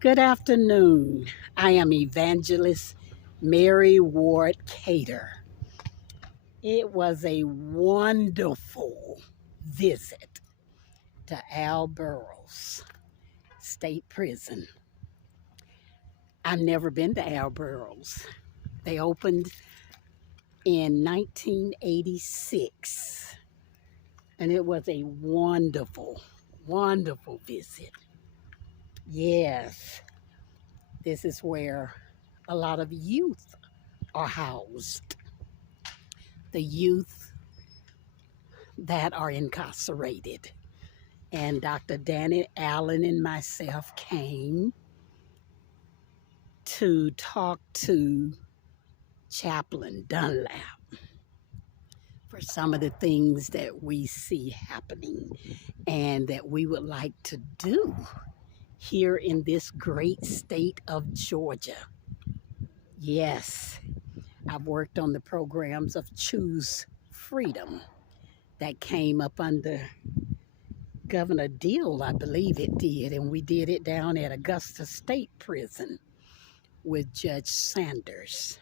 Good afternoon. I am Evangelist Mary Ward Carter. It was a wonderful visit to Al Burroughs State Prison. I've never been to Al Burroughs. They opened in 1986, and it was a wonderful, wonderful visit. Yes, this is where a lot of youth are housed. The youth that are incarcerated. And Dr. Danny Allen and myself came to talk to Chaplain Dunlap for some of the things that we see happening and that we would like to do here in this great state of Georgia. Yes, I've worked on the programs of Choose Freedom that came up under Governor Deal, I believe it did, and we did it down at Augusta State Prison with Judge Sanders.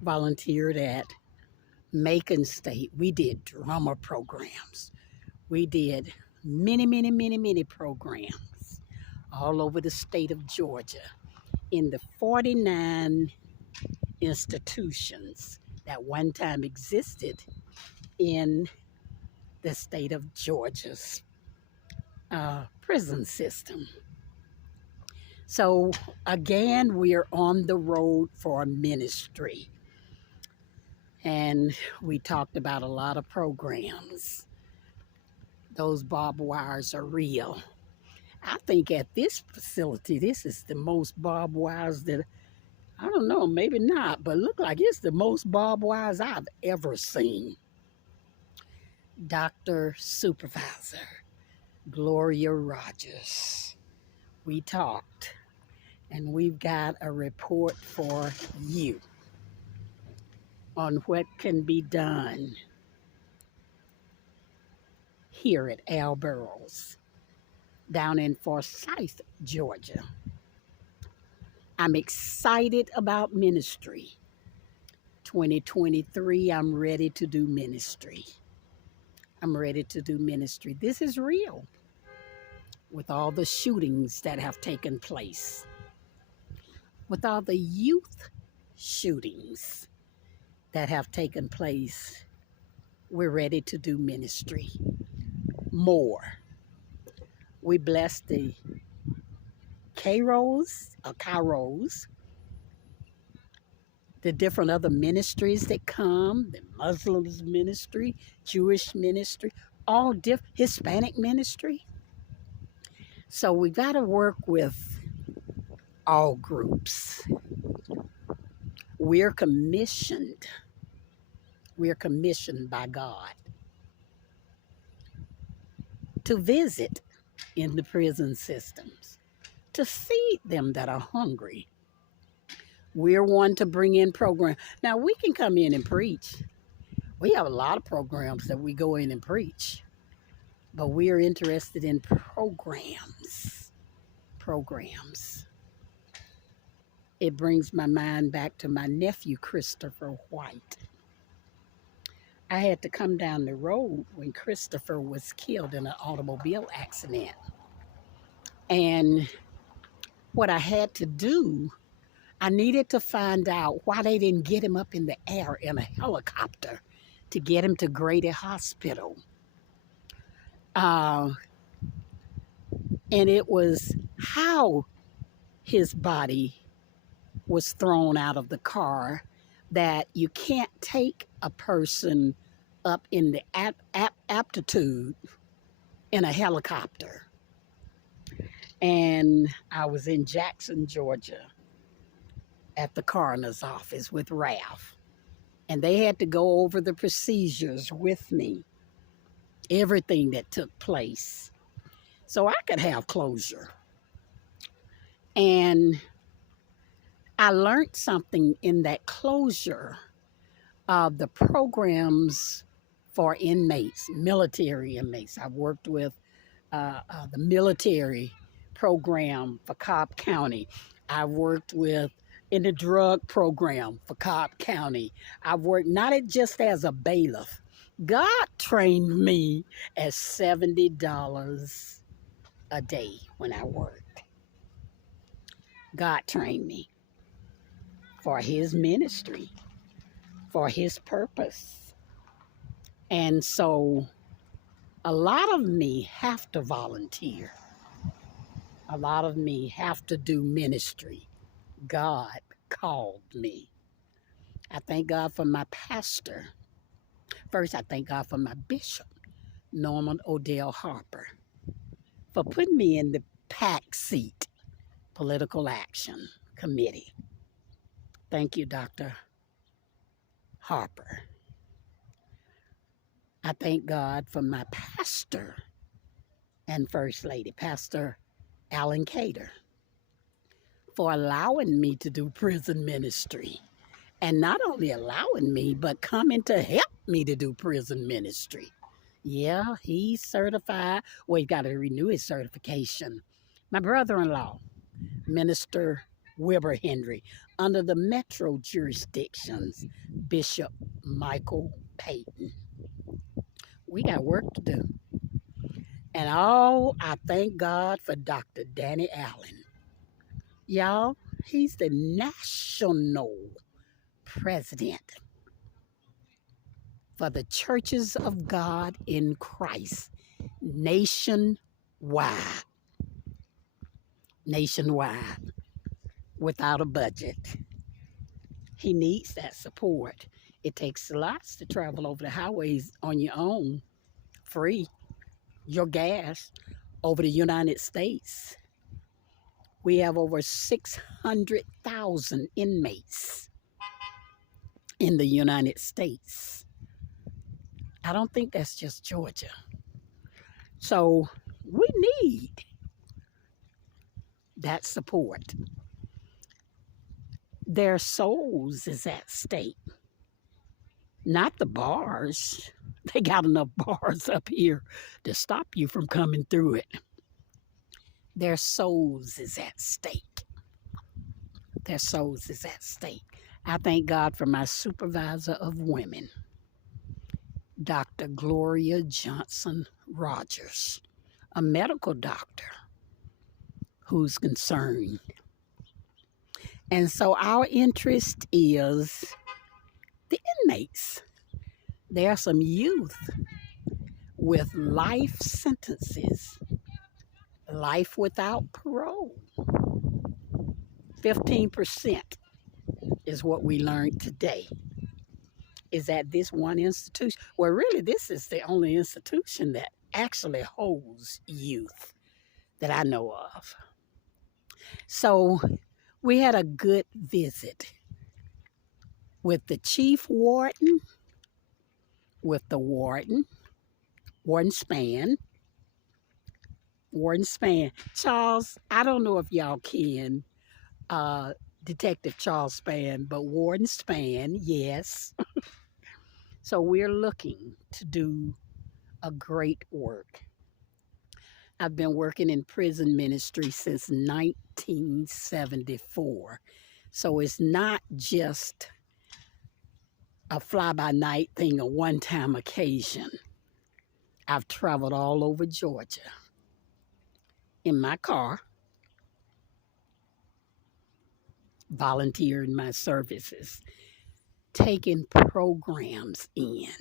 Volunteered at Macon State. We did drummer programs. We did many programs all over the state of Georgia in the 49 institutions that one time existed in the state of Georgia's prison system. So again, we're on the road for ministry. And we talked about a lot of programs. Those barbed wires are real. I think at this facility, this is the most barbed wires that, I don't know, maybe not, but look like it's the most barbed wires I've ever seen. Dr. Supervisor Gloria Rogers. We talked, and we've got a report for you on what can be done here at Al Burroughs down in Forsyth, Georgia. I'm excited about ministry. 2023, I'm ready to do ministry. I'm ready to do ministry. This is real with all the shootings that have taken place, with all the youth shootings that have taken place. We're ready to do ministry more. We bless the Kairos, the different other ministries that come, the Muslims ministry, Jewish ministry, all different, Hispanic ministry. So we got to work with all groups. We're commissioned by God to visit in the prison systems, to feed them that are hungry. We're one to bring in programs. Now, we can come in and preach. We have a lot of programs that we go in and preach, but we are interested in programs. It brings my mind back to my nephew, Christopher White. I had to come down the road when Christopher was killed in an automobile accident. And what I had to do, I needed to find out why they didn't get him up in the air in a helicopter to get him to Grady Hospital. And it was how his body was thrown out of the car that you can't take a person up in the aptitude in a helicopter. And I was in Jackson, Georgia, at the coroner's office with Ralph. And they had to go over the procedures with me, everything that took place, so I could have closure. And I learned something in that closure of the programs for inmates, military inmates. I've worked with the military program for Cobb County. I've worked in the drug program for Cobb County. I've worked not just as a bailiff. God trained me at $70 a day when I worked. God trained me for his ministry, for his purpose. And so a lot of me have to volunteer. A lot of me have to do ministry. God called me. I thank God for my pastor. First, I thank God for my bishop, Norman Odell Harper, for putting me in the PAC seat, Political Action Committee. Thank you, Dr. Harper. I thank God for my pastor and First Lady, Pastor Alan Cater, for allowing me to do prison ministry. And not only allowing me, but coming to help me to do prison ministry. Yeah, he's certified. Well, he's got to renew his certification. My brother-in-law, Minister Wilbur Henry, under the metro jurisdictions, Bishop Michael Payton. We got work to do. And I thank God for Dr. Danny Allen. Y'all, he's the national president for the Churches of God in Christ nationwide, without a budget. He needs that support. It takes lots to travel over the highways on your own, free, your gas, over the United States. We have over 600,000 inmates in the United States. I don't think that's just Georgia. So we need that support. Their souls is at stake, not the bars. They got enough bars up here to stop you from coming through it. Their souls is at stake. Their souls is at stake. I thank God for my supervisor of women, Dr. Gloria Johnson Rogers, a medical doctor who's concerned. And so our interest is the inmates. There are some youth with life sentences, life without parole. 15% is what we learned today, is at this one institution. Well, really, this is the only institution that actually holds youth that I know of. So we had a good visit with the chief warden, with the warden Spann. Charles, I don't know if y'all can, Detective Charles Spann, but Warden Spann, yes. So we're looking to do a great work. I've been working in prison ministry since 1974. So it's not just a fly-by-night thing, a one-time occasion. I've traveled all over Georgia in my car, volunteering my services, taking programs in.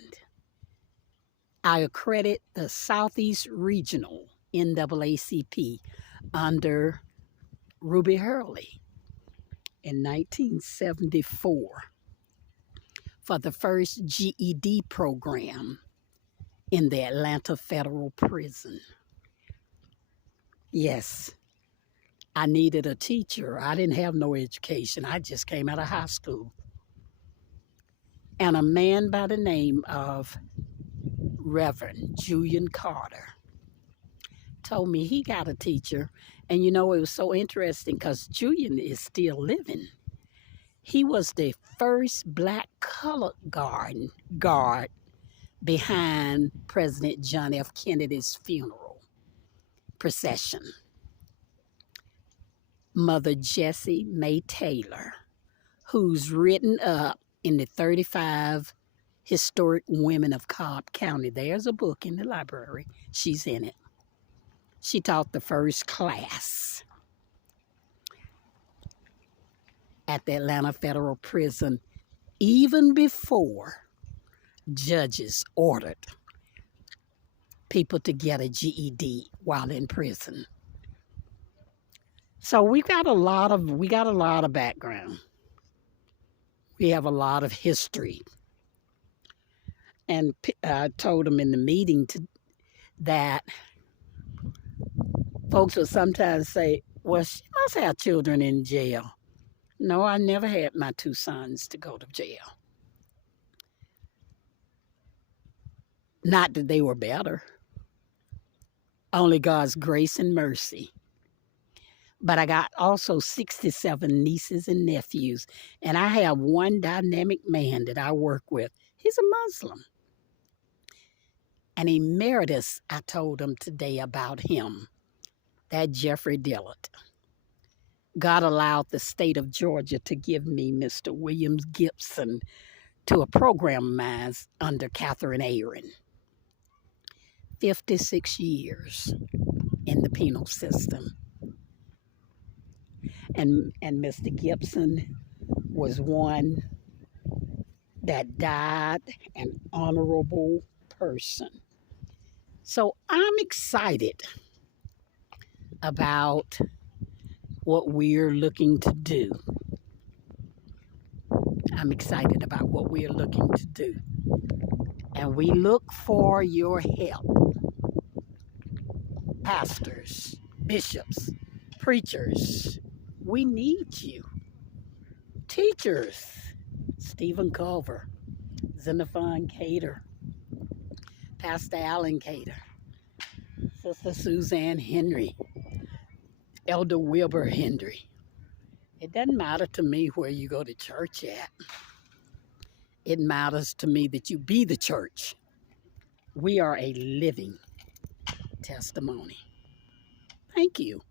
I accredit the South Eastern Regional NAACP under Ruby Hurley in 1974 for the first GED program in the Atlanta Federal Prison. Yes, I needed a teacher. I didn't have no education. I just came out of high school. And a man by the name of Reverend Julian Carter told me he got a teacher. And you know, it was so interesting because Julian is still living. He was the first black colored guard behind President John F. Kennedy's funeral. procession. Mother Jessie May Taylor, who's written up in the 35 Historic Women of Cobb County. There's a book in the library. She's in it. She taught the first class at the Atlanta Federal Prison even before judges ordered people to get a GED while in prison. So we got a lot of background. We have a lot of history. And I told them in the meeting that folks will sometimes say, well, she must have children in jail. No, I never had my 2 sons to go to jail. Not that they were better. Only God's grace and mercy. But I got also 67 nieces and nephews. And I have one dynamic man that I work with. He's a Muslim. And Emeritus, I told him today about him, that Jeffrey Dillard. God allowed the state of Georgia to give me Mr. Williams Gibson to a program of mine under Catherine Aaron. 56 years in the penal system. And Mr. Gibson was one that died an honorable person. So I'm excited about what we're looking to do. I'm excited about what we're looking to do. And we look for your help. Pastors, bishops, preachers, we need you. Teachers, Stephen Culver, Xenophon Cater, Pastor Alan Cater, Sister Suzanne Henry, Elder Wilbur Henry. It doesn't matter to me where you go to church at. It matters to me that you be the church. We are a living testimony. Thank you.